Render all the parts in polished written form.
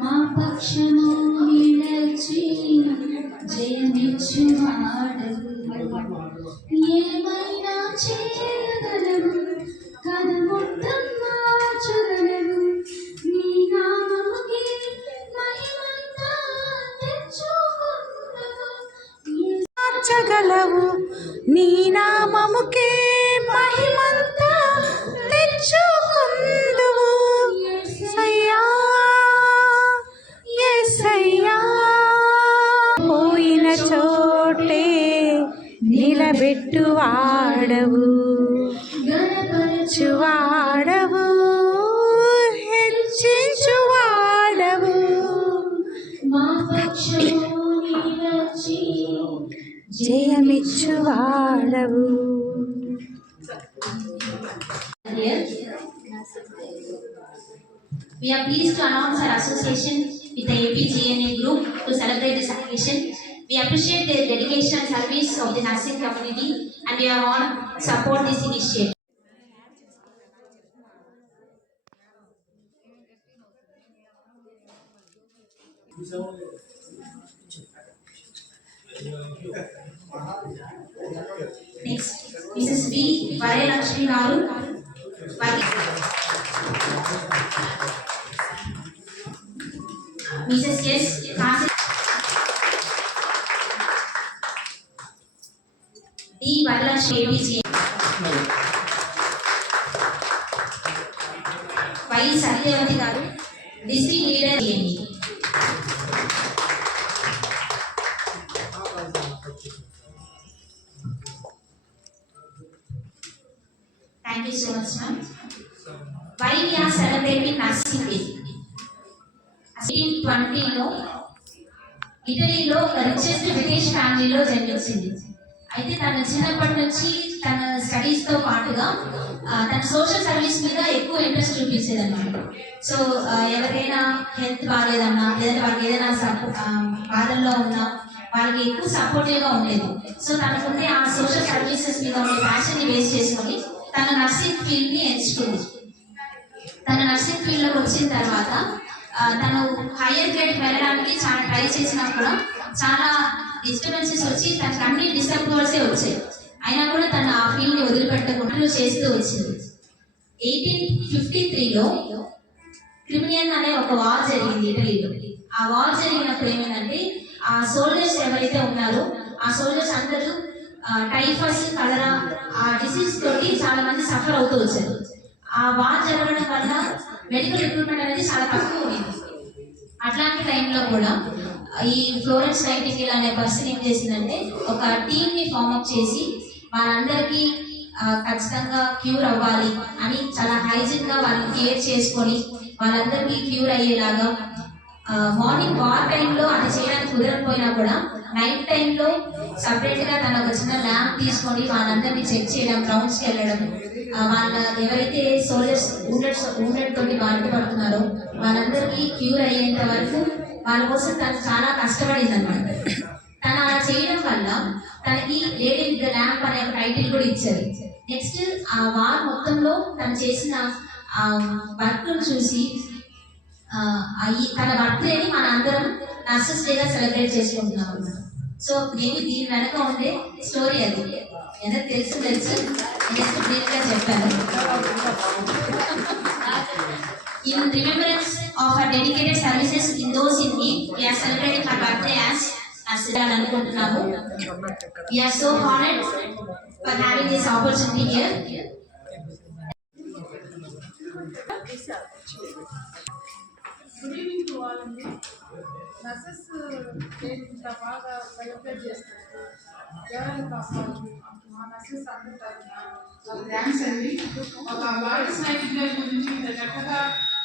మా పక్షము నిలచి జయమిచ్చువాడు ఏమైనా చేయగలవు కథ మొత్తం మార్చగలవు నీ నామముకి మహిమంతా తెచ్చుకొందువు నీ నామముకే మహిమంతా తెచ్చుకొందువు యేసయ్యా యేసయ్యా పోయిన చోటే నిలబెట్టువాడవు గణపరచువాడవు హెచ్చించువాడవు మా పక్షము నిలచి జయమిచ్చువాడవు. We are pleased to announce our association with the APGNA group to celebrate this occasion. We appreciate their dedication and service of the nursing community, and we are honored to support this initiative. Next, Mrs. V. Varayalakshmi Garu. Mrs. S. Kasi. D. Varayalakshmi APG. Y. Satyavati Garu. District Leader DND. Thank you so much, ma'am. Why we are celebrating Nursing Day? 1820లో ఇటలీలో richest British ఫ్యామిలీలో జన్మించింది. అయితే తన చిన్నప్పటి నుంచి తన స్టడీస్తో పాటుగా తన సోషల్ సర్వీస్ మీద ఎక్కువ ఇంట్రెస్ట్ చూపించేది అనమాట. సో ఎవరికైనా హెల్త్ బాగాలేదన్నా లేదంటే వాళ్ళకి ఏదైనా బాధల్లో ఉన్నా వాళ్ళకి ఎక్కువ సపోర్టివ్గా ఉండేది. సో తనకుండే ఆ సోషల్ సర్వీసెస్ మీద ఉండే ప్యాషన్ని బేస్ చేసుకొని తన నర్సింగ్ ఫీల్డ్ని ఎంచుకుంది. తన నర్సింగ్ ఫీల్డ్లోకి వచ్చిన తర్వాత తను హయ్యర్ గ్రేడ్కి వెళ్ళడానికి చాలా ట్రై చేసినా కూడా చాలా డిస్టర్బెన్సెస్ వచ్చి తనకు అన్ని డిసప్రూవల్సే వచ్చాయి. అయినా కూడా తను ఆ ఫీల్డ్ని వదిలిపెట్టకుండా చేస్తూ వచ్చింది. 1853లో క్రిమినియన్ అనే ఒక వార్ జరిగింది ఇటలీలో. ఆ వార్ జరిగినప్పుడు ఏమైందంటే ఆ సోల్జర్స్ ఎవరైతే ఉన్నారో ఆ సోల్జర్స్ అందరూ టైఫస్ కలరా ఆ డిసీజ్ తోటి చాలా మంది సఫర్ అవుతూ వచ్చారు. ఆ వార్ జరగడం వల్ల మెడికల్ రిక్రూట్మెంట్ అనేది చాలా తక్కువ ఉంది. అట్లాంటి టైంలో కూడా ఈ ఫ్లోరెన్స్ నైటింగేల్ అనే పర్సన్ ఏం చేసిందంటే ఒక టీమ్ని ఫార్మప్ చేసి వాళ్ళందరికీ ఖచ్చితంగా క్యూర్ అవ్వాలి అని చాలా హైజీన్గా వాళ్ళని కేర్ చేసుకొని వాళ్ళందరికీ క్యూర్ అయ్యేలాగా మార్నింగ్ వార్ టైంలో అది చేయడానికి కుదరకపోయినా కూడా నైట్ టైంలో సపరేట్గా తన ఒక చిన్న ల్యాంప్ తీసుకొని వాళ్ళందరినీ చెక్ చేయడం, గ్రౌండ్స్కి వెళ్ళడం, వాళ్ళ ఎవరైతే సోల్జర్స్ ఊండెడ్ తోటి బాధపడుతున్నారో వాళ్ళందరికీ క్యూర్ అయ్యేంత వరకు వాళ్ళ కోసం తను చాలా కష్టపడింది అనమాట. తను అలా చేయడం వల్ల తనకి లేడీ విత్ ద ల్యాంప్ అనే ఒక టైటిల్ కూడా ఇచ్చారు. నెక్స్ట్ ఆ వార్ మొత్తంలో తను చేసిన వర్క్ను చూసి తన బర్త్డేని మన అందరం నర్సెస్ డేగా సెలబ్రేట్ చేసుకుంటున్నాం అన్నమాట. సో నేను దీని వెనక ఉండే స్టోరీ అది ఏదో తెలుసు జస్ట్ బ్రీఫ్గా చెప్పాను. In remembrance of her dedicated services in those in need, we are celebrating her birthday as Nurses అని అనుకుంటున్నాము. We are so honored for having this opportunity here. Good evening to all అండి. Nurses ఇంత బాగా celebrate చేస్తున్నారు. ఎవరైనా కాపాడాలి మా nurses అందరూ థ్యాంక్స్ అండి. ఒక వాయిస్ నైటింగేల్ గురించి ఇంత చక్కగా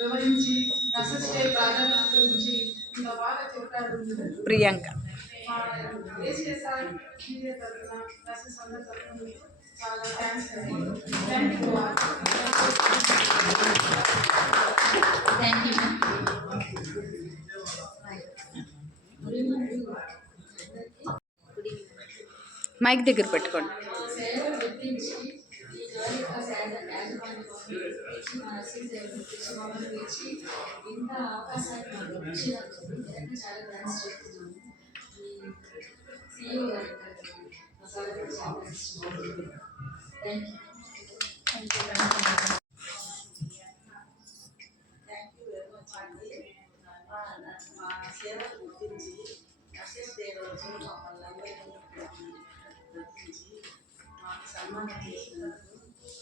వివరించి నర్సెస్ డే ప్రాధాన్యత గురించి ఇంత బాగా చెప్పారు ప్రియాంక. మా దేశీయ సార్ మీడియా తరఫున నర్సెస్ అందరి తరఫున చాలా థ్యాంక్స్ అండి. Thank you. Thank you ma'am. Mike దగ్గర పెట్టుకోండి. సేవ గుర్తించి ఈ జోలిక యాజమాన్యం మా నర్సింగ్ సేవ గుర్తించి మమ్మల్ని ఇచ్చి ఇంత అవకాశాన్ని మాకు ఇచ్చినందుకు నిజంగా చాలా థ్యాంక్స్ చెప్తున్నాము. ఈ CEO గారికి మా సార్ గారికి చాలా థ్యాంక్స్ చెప్తున్నాము. Thank you. Thank you very much అండి. మా సేవలు గుర్తించి నర్సెస్ డే రోజు మమ్మల్ని అందరినీ గుర్తించి మాకు సన్మానం చేసినందుకు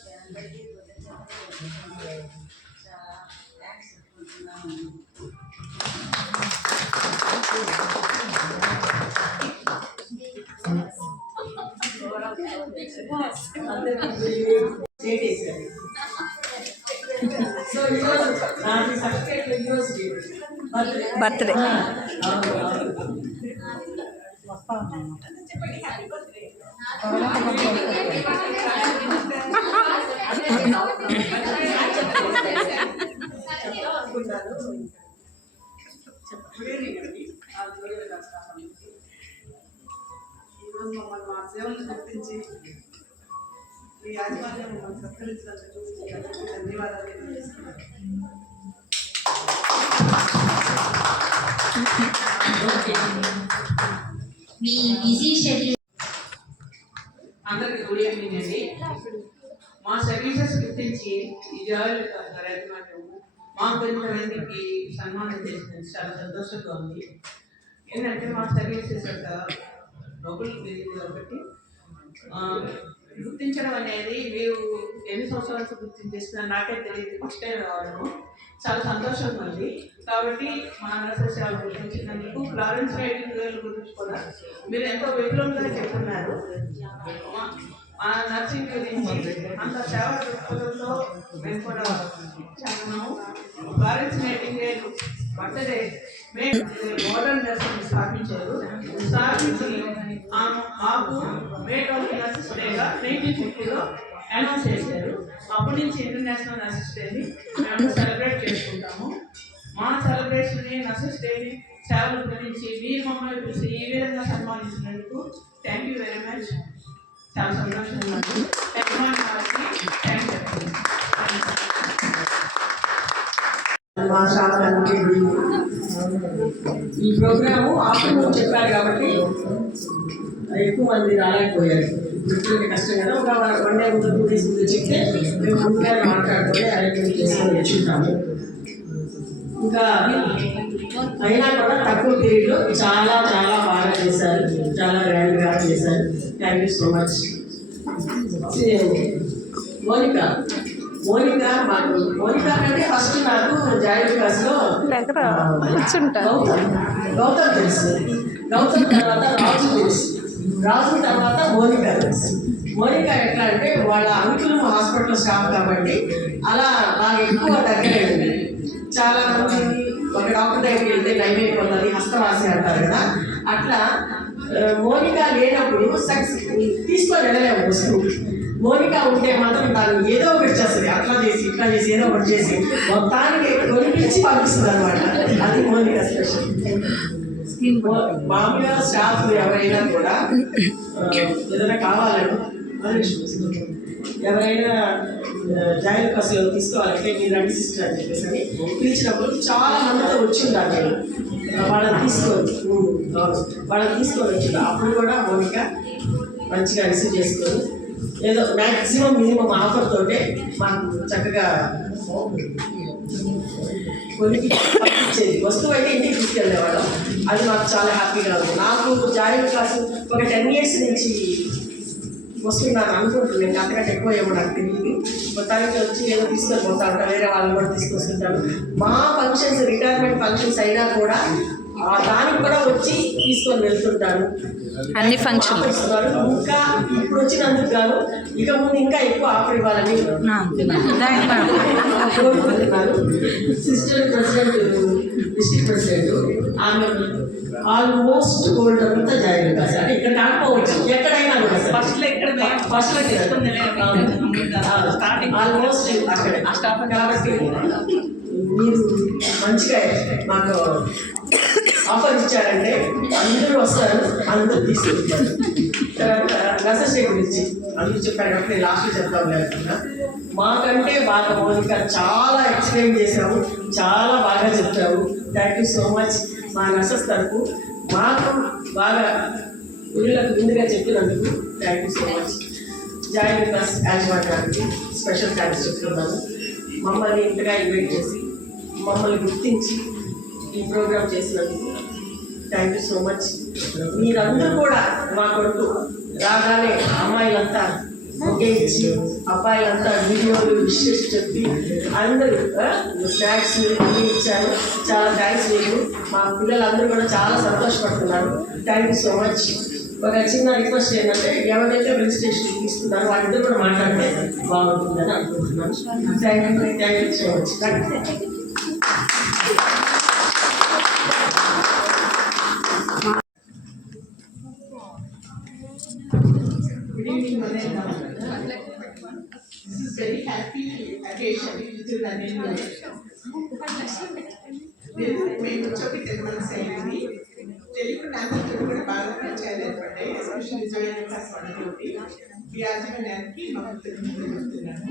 మీ అందరికీ కృతజ్ఞతలు. చాలా థ్యాంక్స్ చెప్పుకుంటున్నాము. సో ఈరోజు నాకు సర్టిఫికేట్లు ఈరోజు బర్త్డే ఈరోజు మమ్మల్ని మా సేవలను గుర్తించి ఈ యాజమాన్యం మమ్మల్ని సత్కరించినందుకు ధన్యవాదాలు తెలియజేస్తున్నాను. మీ బిజీ షెడ్యూల్ అందరికి గుడ్ ఈవినింగ్ అండి. మా సర్వీసెస్ గుర్తించి ఈ యాజమాన్యం మా కొంతమందికి సన్మానం చేసినందుకు చాలా సంతోషంగా ఉంది. ఏంటంటే మా సర్వీసెస్ యొక్క డబ్బులు తెలియదు కాబట్టి గుర్తించడం అనేది మీరు ఎన్ని సంవత్సరాల నుంచి గుర్తించేస్తున్నారు నాకే తెలియదు. ఫస్ట్ టైం రావడము చాలా సంతోషంగా ఉంది. కాబట్టి మా నర్సెస్ సేవలు గుర్తించినందుకు ఫ్లారెన్స్ నైటింగేల్ గురించి కూడా మీరు ఎంతో విపులంగా చెప్తున్నారు. మా నర్సింగ్ గురించి అంత సేవ దృక్పథంలో మేము కూడా చాలా Florence nightingale birthday modern nursing స్థాపించారు. స్థాపించి మాకు మే 20 నర్సెస్ డేగా 1950లో అనౌన్స్ చేశారు. అప్పటి నుంచి ఇంటర్నేషనల్ నర్సెస్ డేని మేము సెలబ్రేట్ చేసుకుంటాము. మా సెలబ్రేషన్ని నర్సెస్ డేని సేవల గురించి మీరు మమ్మల్ని పిలిచి ఈ విధంగా సన్మానించినందుకు థ్యాంక్ యూ వెరీ మచ్. చాలా సంతోషంగా ఉంది. Thank you. మా స్టాఫ్ అందరికీ ఈ ప్రోగ్రాము ఆఫ్టర్నూన్ చెప్పారు కాబట్టి ఎక్కువ మంది రాలేకపోయారు. గుర్తుంటే కష్టం కదా. ఒక 1 డే ముందు 2 డేస్ ముందు చెప్తే మేము ముందుగా మాట్లాడుకొని అరేంజ్మెంట్ చేసుకొని వచ్చుంటాము. ఇంకా అయినా కూడా తక్కువ పీరియడ్లో చాలా చాలా బాగా చేశారు. చాలా గ్రాండ్గా చేశారు. Thank you so much. Monica కంటే ఫస్ట్ నాకు జాయింట్ క్లాస్లో గౌతమ్ తెలుసు. గౌతమ్ తర్వాత రాజు తెలుసు. రాజు తర్వాత మోనికా తెలుసు. మోనికా ఎట్లా అంటే వాళ్ళ అంకులు హాస్పిటల్ స్టాఫ్ కాబట్టి అలా బాగా ఎక్కువ దగ్గరే ఉంది. చాలా మంది ఒక డాక్టర్ దగ్గరికి వెళ్తే నైవేద్యం హస్తవాసి అంటారు కదా, అట్లా మోనికా లేనప్పుడు తీసుకొని వెళ్ళలేము వస్తువు. మోనికా ఉంటే మాత్రం దాన్ని ఏదో ఒకటి చేస్తుంది. అట్లా చేసి ఇట్లా చేసి ఏదో ఒకటి చేసి మొత్తానికి కొనిపించి పంపిస్తుంది అనమాట. అది మోనికా స్పెషల్. మామూలుగా స్టాఫ్ ఎవరైనా కూడా ఏదైనా కావాలని ఎవరైనా జాయిన్ క్లాస్లో తీసుకోవాలంటే మీరు రండి సిస్టర్ అని చెప్పేసి పిలిచినప్పుడు చాలా మందితో వచ్చిండారు. నేను వాళ్ళని తీసుకొని వచ్చిందా అప్పుడు కూడా మోనికా మంచిగా రిసీవ్ చేసుకొని ఏదో మ్యాక్సిమం మినిమం ఆఫర్ తోటే మాకు చక్కగా పంపించేది. వస్తువు అయితే ఇంటికి తీసుకెళ్ళేవాళ్ళం. అది మాకు చాలా హ్యాపీగా ఉంది. నాకు జాయిన్ క్లాసు ఒక 10 years నుంచి వస్తున్నాను అనుకుంటున్నాను. అంతకంటే ఎక్కువ ఏమో నాకు తెలియదు. మొత్తానికి వచ్చి ఏదో తీసుకొని పోతా ఉంటాను. వేరే వాళ్ళని కూడా తీసుకొస్తుంటాను. మా ఫంక్షన్స్ రిటైర్మెంట్ ఫంక్షన్స్ అయినా కూడా దానికి కూడా వచ్చి తీసుకొని వెళ్తుంటాను. అన్ని ఫంక్షన్ ఇంకా ఇప్పుడు వచ్చినందుకు గాను ఇక ముందు ఇంకా ఎక్కువ ఆఫర్ ఇవ్వాలని కోరుకుంటున్నాను. సిస్టర్ ప్రెసిడెంట్ డిస్ట్రిక్ట్ ప్రెసిడెంట్ ఆమె ఆల్మోస్ట్ గోల్డ్ అంతా జాయిన్ కాదు. అంటే ఇక్కడ కాకపోవచ్చు ఎక్కడైనా కూడా ఫస్ట్ ఫస్ట్ ఆల్మోస్ట్ అక్కడే కాబట్టి మీరు మంచిగా మాకు ఆఫర్ ఇచ్చారంటే అందరూ వస్తారు, అందరూ తీసుకుంటారు. తర్వాత నర్సరీ గురించి అందరూ చెప్పారు కాబట్టి నేను లాస్ట్లో చెప్తాను లేకుండా మాకంటే బాగా మౌనిక చాలా ఎక్స్ప్లెయిన్ చేసాము, చాలా బాగా చెప్తాము. Thank you so much. మా నర్సెస్ తరఫు మాకు బాగా ఊళ్ళకు ముందుగా చెప్పినందుకు thank you so much. Join class యాజమాన్యానికి స్పెషల్ థ్యాంక్స్ చెప్తున్నాను. మమ్మల్ని ఇంతగా ఇన్వైట్ చేసి మమ్మల్ని గుర్తించి ఈ ప్రోగ్రామ్ చేసినందుకు థ్యాంక్ యూ సో మచ్. మీరందరూ కూడా మా కొడుకు రాగానే అమ్మాయిలంతా ఒకే ఇచ్చి అబ్బాయిలంతా వీడియోలు విషెస్ చెప్పి అందరూ స్నాక్స్ అన్నీ ఇచ్చారు. చాలా థ్యాంక్స్ మీకు. మా పిల్లలందరూ కూడా చాలా సంతోషపడుతున్నారు. Thank you so much. ఒక చిన్న రిక్వెస్ట్ ఏంటంటే ఎవరైతే రిజిస్ట్రేషన్ తీసుకున్నారో వాళ్ళిద్దరు కూడా మాట్లాడితే బాగుంటుందని అనుకుంటున్నాను. Thank you so much. Good evening, Madam. This is very happy occasion which is annual. మేము వచ్చి 10 months అయింది. తెలుగు నాతో కూడా బాగా పరిచయాలు ఏర్పడ్డాయి. ఎస్పెషల్లీ జాయిన్ క్లాస్ వాళ్ళతోటి ఈ యాజమాన్యానికి చెప్తున్నాను.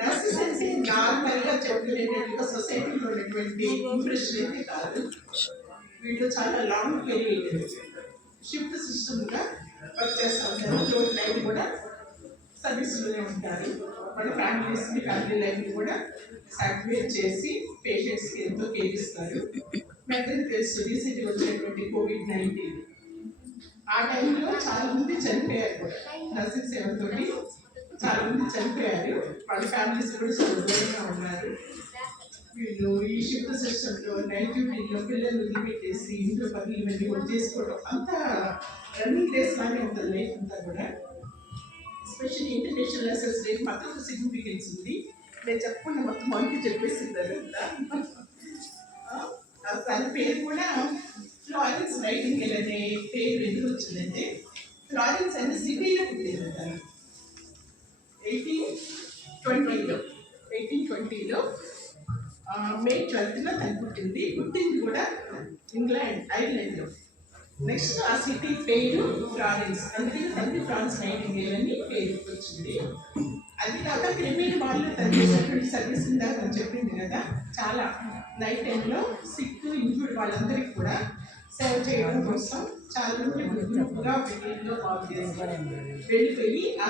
నర్సెస్ అంటే నార్మల్గా చెప్పుకునేటట్టుగా సొసైటీలో ఉన్నటువంటి ఇంప్రెషన్ అయితే కాదు. వీళ్ళు చాలా లాంగ్ కెరీర్ షిఫ్ట్ సిస్టమ్గా వర్క్ చేస్తూ ఉంటారు. రోజు నైట్ కూడా సర్వీస్లోనే ఉంటారు. వాళ్ళ ఫ్యామిలీ లైఫ్ కూడా సాక్రిఫైస్ చేసి పేషెంట్స్కి ఎంతో కేర్ ఇస్తారు. మెదడు తెలుసు రీసెంట్గా వచ్చినటువంటి COVID-19 ఆ టైంలో చాలా మంది చనిపోయారు కూడా. నర్సింగ్ సేవతో చాలా మంది చనిపోయారు. వాళ్ళ ఫ్యామిలీస్ కూడా చాలా దూరంగా ఉన్నారు. వీళ్ళు ఈ షిఫ్ట్ సిస్టంలో నైట్ డ్యూటీలో పిల్లలు వదిలిపెట్టేసి ఇంట్లో పనులు ఇవన్నీ కూడా చేసుకోవడం అంతా రన్నింగ్ డేస్ లానే ఉంటుంది లైఫ్ అంతా కూడా. ఎస్పెషల్లీ ఇంటర్నేషనల్ అసెస్ రేట్ మాత్రం ఒక సిగ్నిఫికెన్స్ ఉంది. నేను చెప్పకుండా మొత్తం మనకి చెప్పేసింది అంతా. తన పేరు కూడా ఫ్లారెన్స్ నైటింగేల్ అనే పేరు ఎందుకు వచ్చిందంటే ఫ్లారెన్స్ అనే సిటీలో పుట్టింది తను 1820లో May 12th తను పుట్టింది. కూడా ఐర్లాండ్లో. నెక్స్ట్ ఆ సిటీ పేరు ఫ్లారెన్స్, అందుకని తనకి ఫ్రాన్స్ నైటింగేల్ అని పేరు వచ్చింది. అది కాక క్రిమినల్ వాళ్ళు తను చేసినటువంటి సర్వీస్ ఇందాక తను చెప్పింది కదా, చాలా నైట్ టైంలో సిక్ ఇంజూర్డ్ వాళ్ళందరికీ కూడా సేవ చేయడం కోసం చాలా మంది గ్రూప్గా బిల్డింగ్లో కాల్ చేస్తారు. వెళ్ళిపోయి ఆ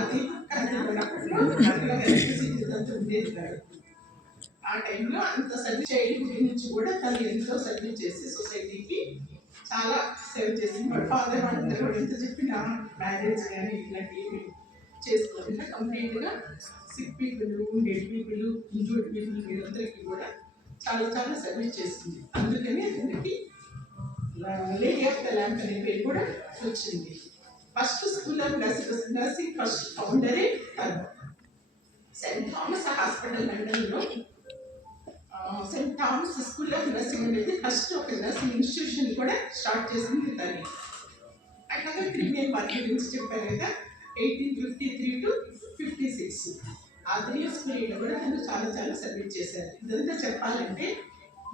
ఎలక్ట్రిసిటీ అంతా ఉండేది కాదు. ఆ టైంలో అంత సర్వీస్ చైల్డ్హుడ్ నుంచి కూడా తను ఎంతో సర్వీస్ చేసి సొసైటీకి చాలా సేవ్ చేసింది. వాళ్ళ ఫాదర్ వాళ్ళందరూ కూడా ఎంత చెప్పినా మ్యారేజ్ కానీ ఇలాంటివి చేసుకోకుండా కంప్లీట్గా sick people, dead people, injured people వీళ్ళందరికీ కూడా చాలా చాలా సర్వీస్ చేసింది. అందుకని అతనికి లేడీ ఆఫ్ ద ల్యాంప్ అనే పేరు కూడా వచ్చింది. First school of nursing first ఫౌండరే తను. సెయింట్ థామస్ హాస్పిటల్ లండన్లో Saint Thomas school of nursing అనేది ఫస్ట్ ఒక నర్సింగ్ ఇన్స్టిట్యూషన్ కూడా స్టార్ట్ చేసింది తను. అట్లాగే క్రిమినల్ వారి గురించి చెప్పారు కదా, 1853 to 56 ఆ 3 years పీరియడ్లో కూడా తను చాలా చాలా సర్వీస్ చేశారు. ఇదంతా చెప్పాలంటే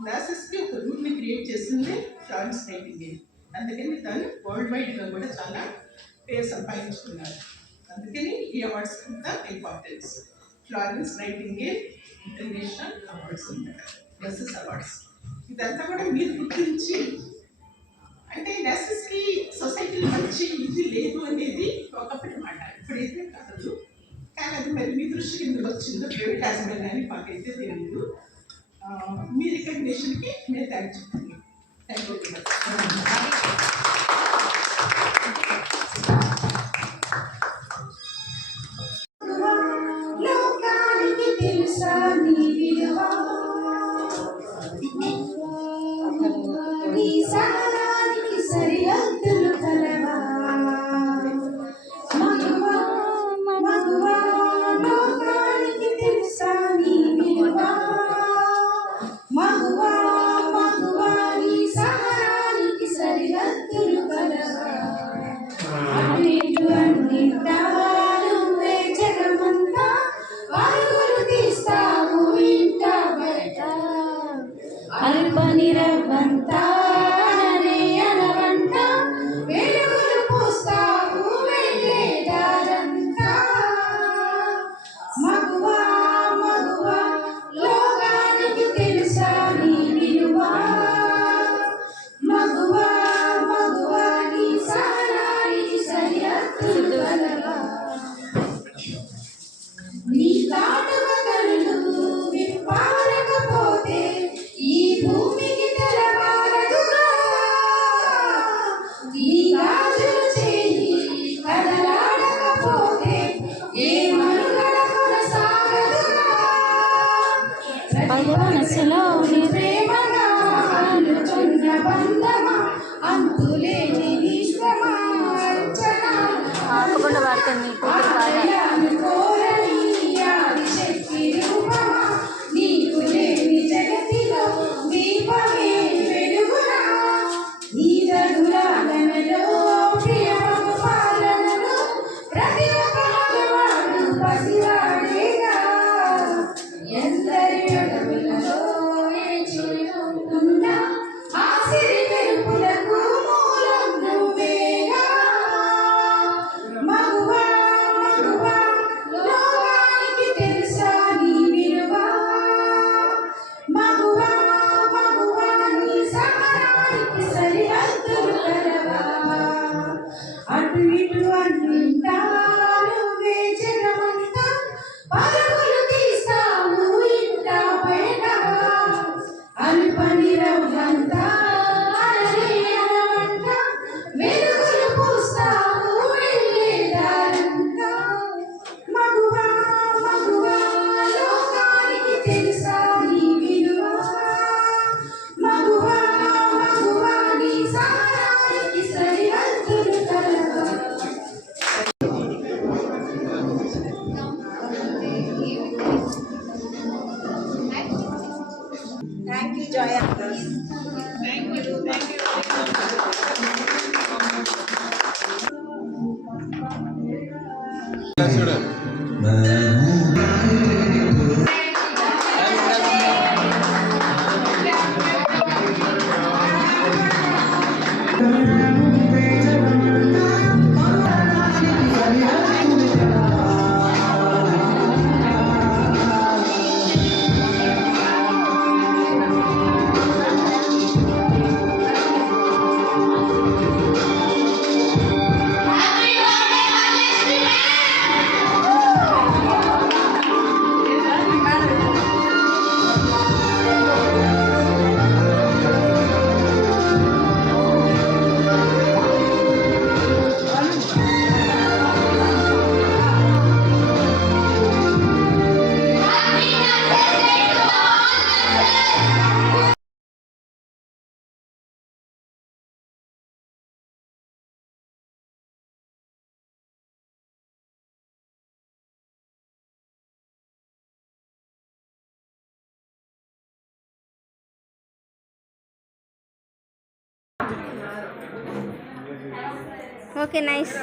నర్సెస్కి ఒక రూల్ని క్రియేట్ చేసింది ఫ్లారెన్స్ నైటింగేల్. అందుకని తను వరల్డ్ వైడ్గా కూడా చాలా పేరు సంపాదించుకున్నారు. అందుకని ఈ అవార్డ్స్ అంతా importance. Florence nightingale international awards ఉంటాయి, నర్సెస్ అవార్డ్స్. ఇదంతా కూడా మీరు గుర్తించి, అంటే నర్సెస్కి సొసైటీలో మంచి ఇది లేదు అనేది ఒకప్పటి మాట, ఇప్పుడైతే కాదు. కానీ అది మరి మీ దృష్టికి ఎందుకు వచ్చిందో ప్రైవేట్ హాస్పిటల్ అని మాకైతే తెలియదు. మీ రికగ్నేషన్కి మేము థ్యాంక్ చెప్తున్నాం. Thank you. లోకానికి తెలుసా నీ విలువ, నీ సహనానికి సరిహద్దులు కలవా. మగువా మగువా లోకానికి తెలుసా నీ విలువ, మగువా మగువా నీ సహనానికి సరిహద్దులు అల్పని రవ్వంతా అననే అనవంట వెలుగులు పూస్తావు వెళ్ళేదారంతా మగువా మగువా లోకానికి తెలుసా నీ విలువా మగువా మగువా నీ సహనానికి సరిహద్దులు కలవా నీ కాటుక కళ్ళు విప్పారకపోతే ఈ భూమికి తెలవారదుగా నీ గాజులు చేయి కదలాడకపోతే ఏ మనుగడ కొనసాగదుగా ప్రతి మనసులో నీ ప్రేమగా అల్లుతున్న బంధమా అంతులేని నీ శ్రమ అర్చన ఆకకుండా వాడుతుంది కూతురు బాగా కోరని ఆదిశక్తి రూపమా నీకు లేని జగతిలో దీపమే వెలుగునా నీ రఘురాగణలో ప్రియమగు పాలనలో ప్రతి ఒక్క మగవాడు పసివాడేగా ఎందరి అడవులలో ఏ చేరుతున్నా ఆ సిరి మెరుపులకు మూలం నువ్వేగా మగువా మగువా లోకానికి తెలుసా నీ విలువా మగువా మగువా నీ సహనానికి సరిహద్దులు కలవా అటు ఇటు అన్నింటా నువ్వే జగమంతా పరుగులు తీస్తావు ఇంట బయట అల్పని రవ్వంతా అననే అనవంట వెలుగులు పూస్తావు వెళ్ళేదారంతా మగువా మగువా లోకానికి తెలుసా నీ విలువా మగువా మగువా నీ సహనానికి సరిహద్దులు కలవా thank you joy uncles. Okay nice.